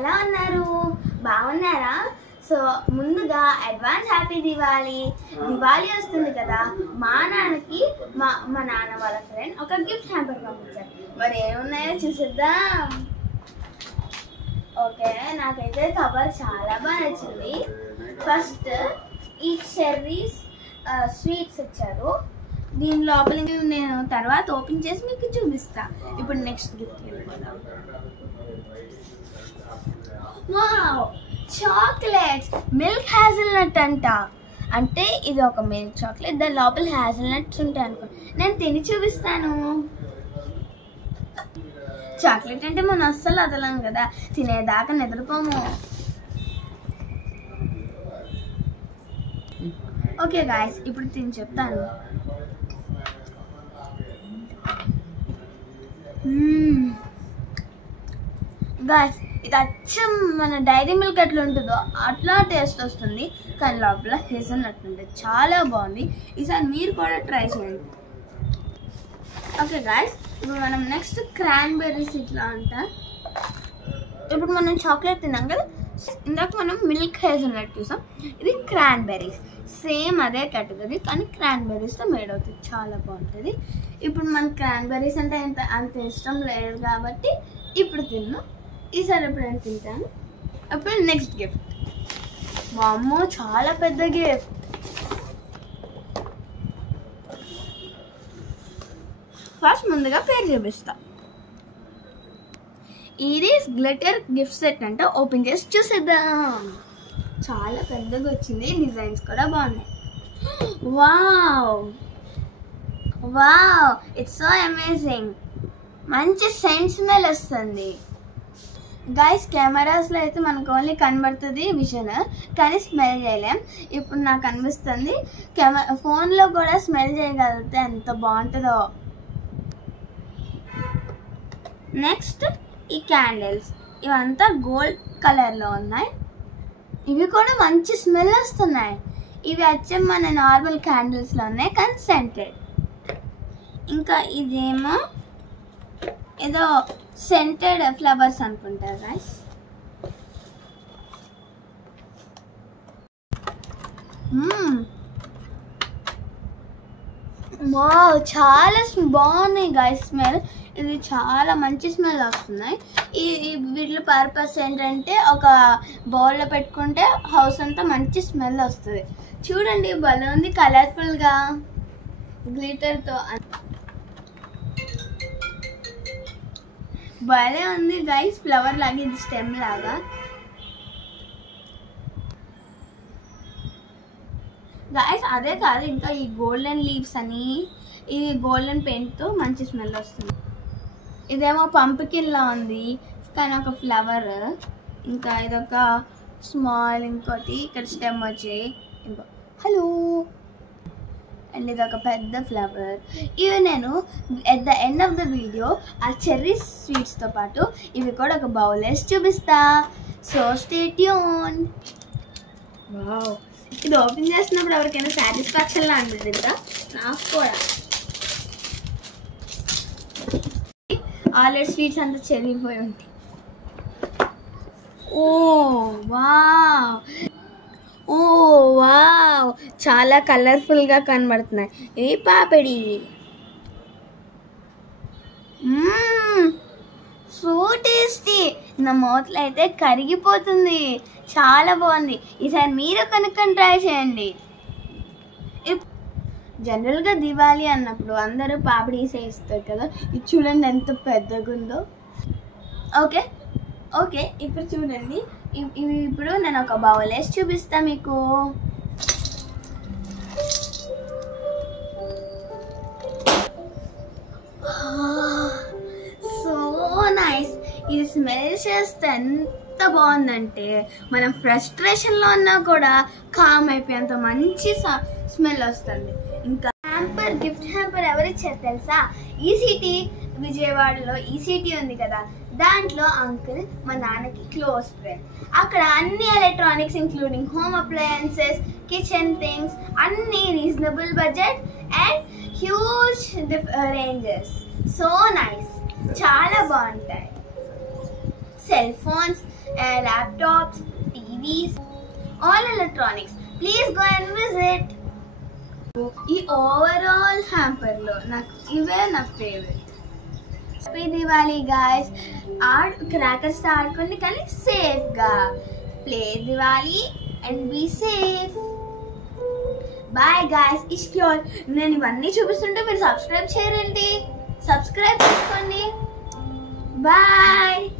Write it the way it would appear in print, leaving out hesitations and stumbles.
ఎలా ఉన్నారు? బాగున్నారా? సో ముందుగా అడ్వాన్స్ హ్యాపీ దివాళీ. దివాళీ వస్తుంది కదా, మా నాన్నకి మా నాన్న వాళ్ళ ఫ్రెండ్ ఒక గిఫ్ట్ హ్యాంపర్ పంపించారు. మరి ఏమున్నాయో చూసేద్దాం. ఓకే, నాకైతే కవర్ చాలా బాగా నచ్చింది. ఫస్ట్ ఈ చెర్రీస్ స్వీట్స్ ఇచ్చారు. దీని లోపలికి నేను తర్వాత ఓపెన్ చేసి మీకు చూపిస్తా. ఇప్పుడు నెక్స్ట్ గిఫ్ట్ వెళ్ళిపోదాం. వావ్, చాక్లెట్స్, మిల్క్ హ్యాజల్నట్ అంట. అంటే ఇది ఒక మిల్క్ చాక్లెట్, దాని లోపల హ్యాజల్నట్స్ ఉంటాయి అనుకో. నేను తిని చూపిస్తాను. చాక్లెట్ అంటే మనం అస్సలు వదలం కదా, తినేదాకా నిద్రపోము. ఓకే గాయస్, ఇప్పుడు తిని చెప్తాను. గాయస్, ఇది అచ్చం మన డైరీ మిల్క్ ఎట్లా ఉంటుందో అట్లా టేస్ట్ వస్తుంది, కానీ లోపల హేజల్నట్ ఉంటుంది. చాలా బాగుంది. ఈసారి మీరు కూడా ట్రై చేయండి. ఓకే గాయస్, ఇప్పుడు మనం నెక్స్ట్ క్రాన్బెర్రీస్ ఇట్లా అంట. ఇప్పుడు మనం చాక్లెట్ తిన్నాం కదా, ఇందాక మనం మిల్క్ హేజల్నట్ చూసాం. ఇది క్రాన్బెర్రీస్, సేమ్ అదే కేటగిరీ, కానీ క్రాన్బెర్రీస్తో మేడ్ అవుతుంది. చాలా బాగుంటుంది. ఇప్పుడు మనకి క్రాన్బెర్రీస్ అంటే అంత ఇష్టం లేదు కాబట్టి ఇప్పుడు తిన్నాం. ఈసారి ఎప్పుడైనా తింటాను. అప్పుడు నెక్స్ట్ గిఫ్ట్. మా అమ్మ చాలా పెద్ద గిఫ్ట్. ఫస్ట్ ముందుగా పేరు చూపిస్తా. ఇది గ్లిటర్ గిఫ్ట్ సెట్ అంటే ఓపెన్ చేసి చూసేద్దాం. చాలా పెద్దగా వచ్చింది, డిజైన్స్ కూడా బాగున్నాయి. Wow wow, it's so amazing. మంచి సెంట్ స్మెల్ వస్తుంది. గైస్, కెమెరాస్లో అయితే మనకు ఓన్లీ కనబడుతుంది విజన్, కానీ స్మెల్ చేయలేం. ఇప్పుడు నాకు అనిపిస్తుంది ఫోన్లో కూడా స్మెల్ చేయగలిగితే ఎంత బాగుంటుందో. నెక్స్ట్ ఈ క్యాండిల్స్, ఇవంతా గోల్డ్ కలర్లో ఉన్నాయి. ఇవి కూడా మంచి స్మెల్ వస్తున్నాయి. ఇవి వచ్చే మన నార్మల్ క్యాండిల్స్లో ఉన్నాయి, కానీ సెంటెడ్. ఇంకా ఇదేమో ఏదో సెంటెడ్ ఫ్లవర్స్ అనుకుంటారు గైస్. వావ్, చాలా బాగున్నాయి గైస్ స్మెల్. ఇది చాలా మంచి స్మెల్ వస్తున్నాయి. వీటి పర్పస్ ఏంటంటే ఒక బౌల్లో పెట్టుకుంటే హౌస్ అంతా మంచి స్మెల్ వస్తుంది. చూడండి, భలే ఉంది కలర్ఫుల్గా గ్లిటర్తో. భలే ఉంది గైస్, ఫ్లవర్ లాగా, ఇది స్టెమ్ లాగా. గైస్ అదే కాదు, ఇంకా ఈ గోల్డెన్ లీవ్స్ అని, ఇది గోల్డెన్ పెయింట్తో మంచి స్మెల్ వస్తుంది. ఇదేమో పంప్కిన్లా ఉంది, కానీ ఒక ఫ్లవర్. ఇంకా ఇదొక స్మాల్, ఇంకోటి ఇక్కడ స్టెమ్ వచ్చి ఇంకో హలో, అండ్ ఇదొక పెద్ద ఫ్లవర్. ఇవి నేను at the end of the video ఆ చెర్రీ స్వీట్స్తో పాటు ఇవి కూడా ఒక బౌల్ వేసి చూపిస్తా. So stay tuned. వావ్, ఇది ఓపెన్ చేసినప్పుడు ఎవరికైనా సాటిస్ఫాక్షన్లా అనిపిస్తుంది కదా, నాకు కూడా. ఆల్రెడీ స్వీట్స్ అంతా చెరిగిపోయి ఉంటాయి. ఓ వావ్, ఓ వావ్, చాలా కలర్ఫుల్గా కనబడుతున్నాయి. ఇవి పాపిడి. సో టేస్టీ, నా మౌత్లో అయితే కరిగిపోతుంది. చాలా బాగుంది. ఈసారి మీరు కనుక్కొని ట్రై చేయండి. జనరల్గా దివాళీ అన్నప్పుడు అందరూ పాపిడీసే ఇస్తారు కదా, ఇది చూడండి ఎంత పెద్దగా ఉందో. ఓకే ఓకే, ఇప్పుడు చూడండి, ఇవి ఇప్పుడు నేను ఒక బౌల్ వేసి చూపిస్తా మీకు. So nice. ఇది స్మెల్ చేస్తే ఎంత బాగుందంటే మనం ఫ్రస్ట్రేషన్లో ఉన్నా కూడా కామ్ అయిపోయేంత మంచి స్మెల్ వస్తుంది. ఇంకా హ్యాంపర్, గిఫ్ట్ హ్యాంపర్ ఎవరిచ్చారు తెలుసా? ఈసీటీ, విజయవాడలో ఈసీటీ ఉంది కదా, దాంట్లో అంకుల్ మా నాన్నకి క్లోజ్ ఫ్రెండ్. అక్కడ అన్ని electronics including home appliances, kitchen things అన్నీ reasonable budget and huge ranges. So nice, చాలా బాగుంటాయి. Cell phones, laptops, TVs, all electronics. Please go and visit. ఈ ఓవరాల్ హ్యాంపర్లో నాకు ఇవే నా favourite. Happy Diwali guys. Crackers ఆడుకోండి కానీ సేఫ్గా. Play Diwali and be safe. Bye guys. ఇష్క్యూర్ నేను ఇవన్నీ చూపిస్తుంటే మీరు సబ్స్క్రైబ్ చేయరండి. సబ్స్క్రైబ్ చేసుకోండి. బాయ్.